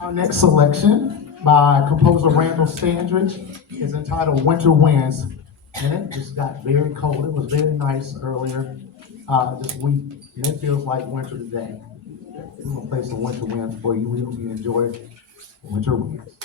Our next selection by composer Randall Sandridge is entitled Winter Winds. And it just got very cold. It was very nice earlier this week, and it feels like winter today. We're going to play some Winter Winds for you. We hope you enjoy Winter Winds.